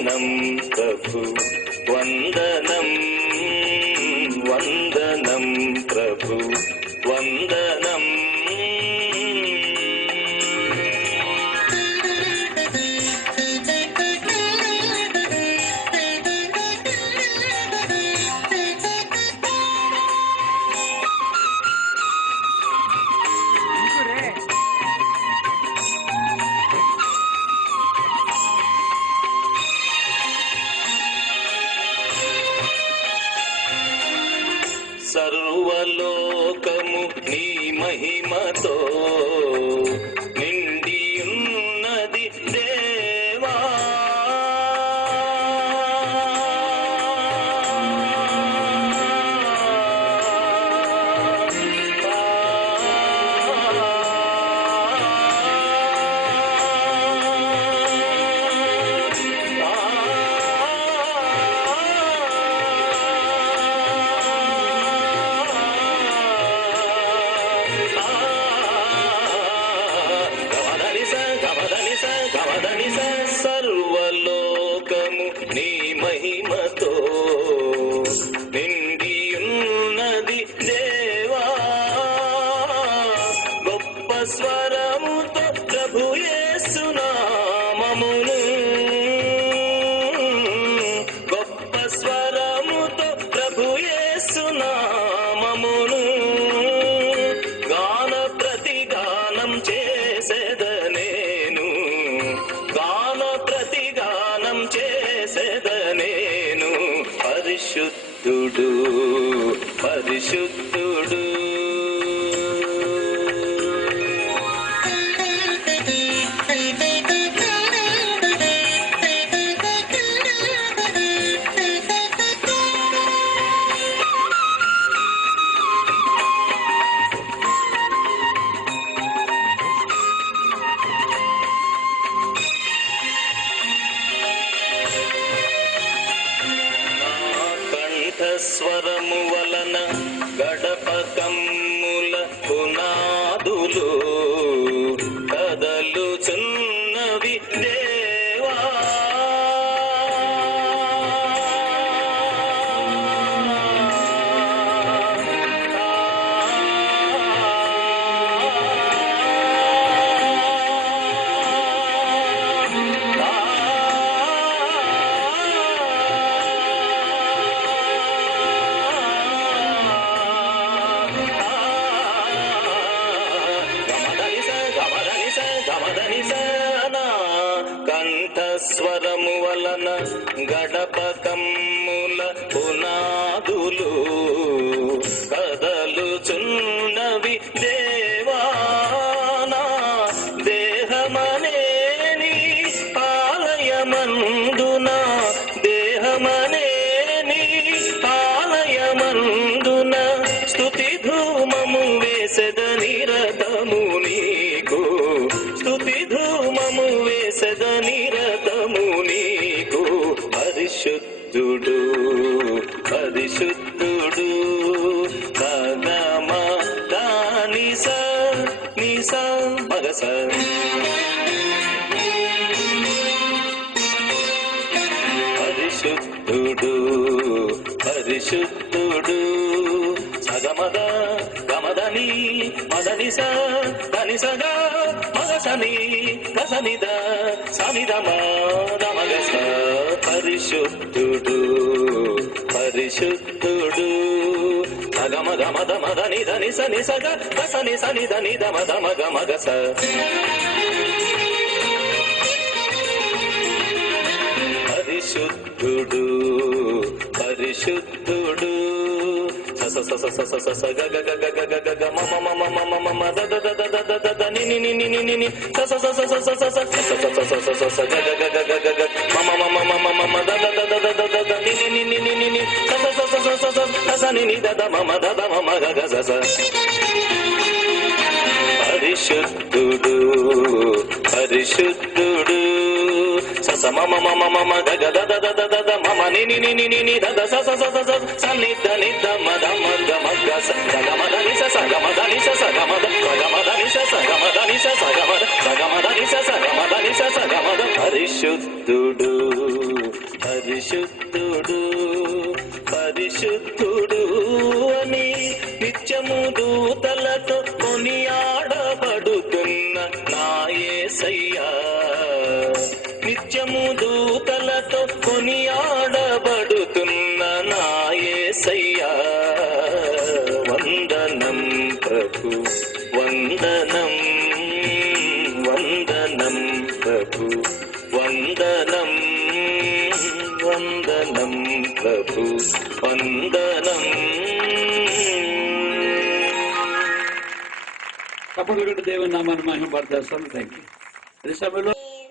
వందనం ప్రభు వందనం, వందనం ప్రభు వందనం. సర్వలోకము నీ మహిమతో నిండియున్నది దేవా. సర్వలోకము నీ మహిమతో నిండియున్నది దేవా. గొప్ప స్వరముతో ప్రభు యేసు నామమును, గొప్ప స్వరముతో ప్రభు యేసు నామమును గాన ప్రతిగానం చేసేదనేను, గాన ప్రతిగానం చేసేదనేను. పరిశుద్ధుడు పరిశుద్ధుడు స్వరము వలన గడప కమ్ముల పునాదులు కదలుచున్నవి దేవా. కంఠస్వరము వలన గడప కమ్ముల పునాదులు కదలుచున్నవి దేవా. నా దేహమనేని ఆలయమందున, దేహమనేని ఆలయమందున స్తుతి ధూమము వేసెద నిరతము నీకు, స్తుతి ధూమము వేసెద నిరతము నీకు. పరిశుద్ధుడు పరిశుద్ధుడు పదమ దానిస నిస మగస. పరిశుద్ధుడు పరిశుద్ధుడు సగమద గమదని మదనిస ధనిసగ మగసని గసనిద సనిదమ దమగస. పరిశుద్ధుడు పరిశుద్ధుడు సగమద మద మదని ధని సని సగ గసని సని ధని దమ దమ గమగస. పరిశుద్ధుడు పరిశుద్ధుడు స స స స స స గ గ గ గ గ గ గ మ మ మ మ మ మ మ the the the the the the the ని ని ని ని ని ని ని స స స స స స స స స స స స గ గ గ గ గ గ మ మ మ మ మ మ మ the the the the the the the ని ని ని ని ని ని ని స స స స స స స ని ని ద ద మ మ ద ద మ మ గ గ స స. పరిశుద్ధుడు పరిశుద్ధుడు స స మ మ మ మ మ మ గ గ the the the the the the మ మ ని ని ని ని ని ని ద ద స స స స స స ని ద ని ద మ ద మ గ మ గ స గ మ ద ని స స గ మ ద ని స స గ మ ద గ మ ద ని స స గ మ ద ని స స గ మ ద గ మ ద ని స స గ మ ద ని స స గ మ ద. పరిశుద్ధుడు పరిశుద్ధుడు పరిశుద్ధుడు అని నిత్యము దూతలతో కొనియాడబడుతున్న నా యేసయ్యా, నిత్యము దూతలతో కొనియాడబడుతున్న నా యేసయ్యా. వందనం ప్రభు వందనం, వందనం ప్రభు వందనం, వందనం ప్రభు వందనం. తప్పకుండా దేవుని నామాన్ని మహిమపడతారు. Thank you.